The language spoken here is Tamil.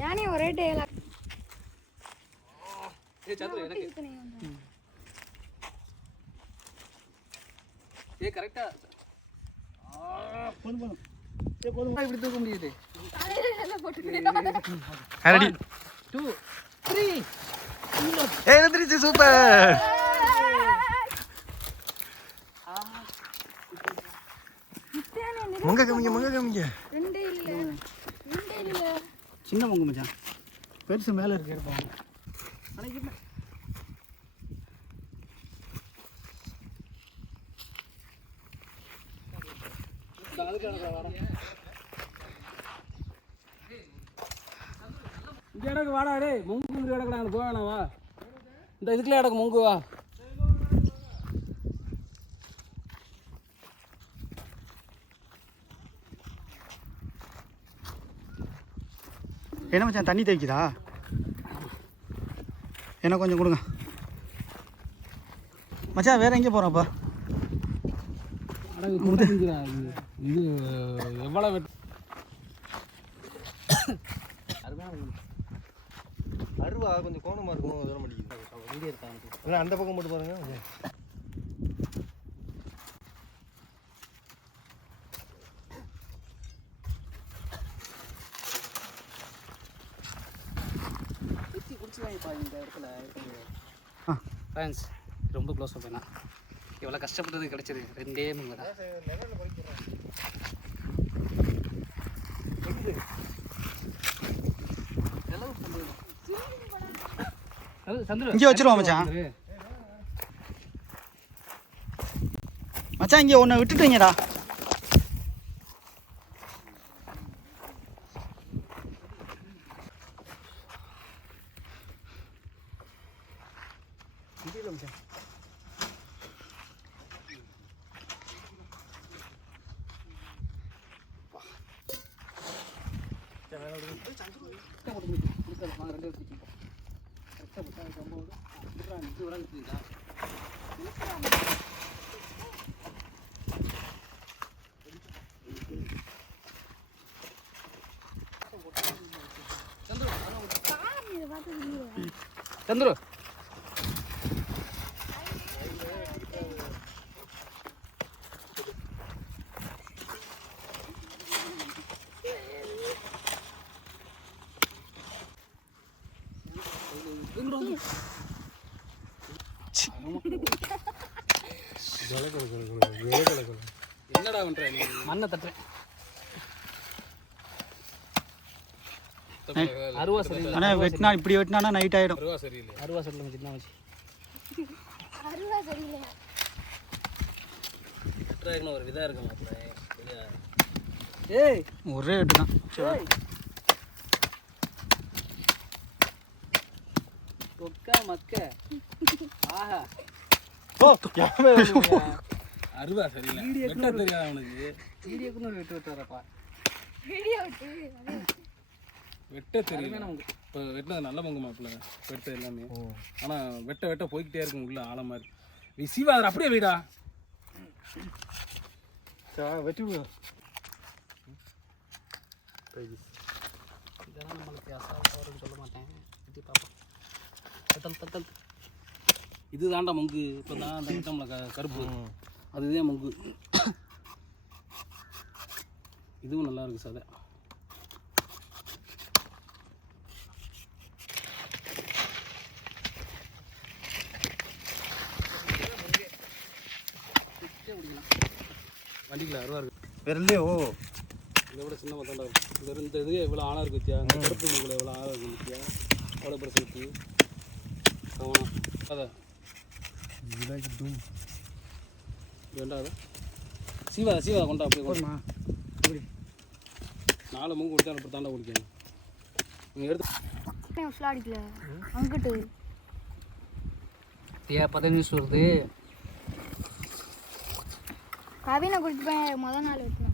ഞാനേ ഒരേ ഡേല கரெக்டா போதும் இப்படி தூக்க முடியுது. ரெடி 2 3 எழுந்திருச்சு சூப்பர். முங்க கமிங்க சின்ன முங்க மச்சான், பெருசு மேலே இருக்கு எடுப்பாங்க. இங்கே இடக்கு வாடா டே, முங்கு கிடக்கடா, அங்கே போவேணா வா, இந்த இதுக்குள்ளே இடக்கு முங்கு வா. என்ன மச்சான் தண்ணி தேய்க்குதா? என்ன கொஞ்சம் கொடுங்க மச்சான். வேற எங்கே போகிறோம்ப்பா? இது எவ்வளோ அருவா கொஞ்சம் கோணமாக இருக்கும், வர மாட்டேங்குது. வீடியோ இருக்காங்க, அந்த பக்கம் போட்டு பாருங்க. இந்த இடத்துல ஃப்ரெண்ட்ஸ் ரொம்ப க்ளோஸ் பண்ணா எவ்வளோ கஷ்டப்பட்டது கிடச்சிது. 2 முங்க தான். இங்கே வச்சிருவோம் மச்சான். மச்சான் இங்கே ஒன்று விட்டுட்டீங்கடா. சந்துரு என்னடா பண்ற நீ? மண்ணை தட்டுறேன். அருவா சரி. ஆனால் வெட்டினா இப்படி வெட்டினா நைட் ஆகிடும். அருவா சரியில்லை. அருவா சரியில்லை சின்ன வச்சு. ஒரு விதா இருக்கு. ஏய் ஒரே வெட்டு தான். தொக்கா மக்க. ஆஹா. அருவா சரியில்லை. வெட்ட தெரியாது அவனுக்கு. வீடியோக்குன்னு ஒரு வெட்டு வெட்டுறாரப்பா. வீடியோ வெட்ட தெரியல நமக்கு. இப்போ வெட்டினது நல்ல பங்கு மாப்பிள்ள வெட்ட எல்லாமே. ஆனால் வெட்ட போய்கிட்டே இருக்கும் உள்ள ஆழ மாதிரி. சிவா அதை அப்படியே வீடா வெட்டி இதெல்லாம் நம்மளுக்கு அசால்ட்டாக சொல்ல மாட்டேன். வெட்டி பார்ப்போம். தத்தல் இது தாண்டா மங்கு. இப்போ தான் அந்த வெட்டம்ல கருப்பு அதுதான் மங்கு. இதுவும் நல்லா இருக்குது சதை. வண்டியில் அருவா இருக்குது. விரல்லையோ இதை விட சின்ன மத்தாண்டா இருக்கும். இந்த இதுவே இவ்வளோ ஆழம் இருக்கு வச்சியா. இந்த கருப்பு முங்களை எவ்வளோ ஆழம் இருக்கு வச்சியா. அவ்வளோ பிரச்சனை இருக்கு. கவனம் அதான் வேண்டாம். சீவா கொண்டா அப்படியே கொண்டா. 4 மூங்கு குடிச்சா அப்படி தாண்டா குடிக்கணும். நீங்கள் எடுத்து அடிக்கல அங்கிட்டு 10 நிமிஷம் வருது. கவினை குடிச்சு போய் முதல் நாள் வெட்டினேன்.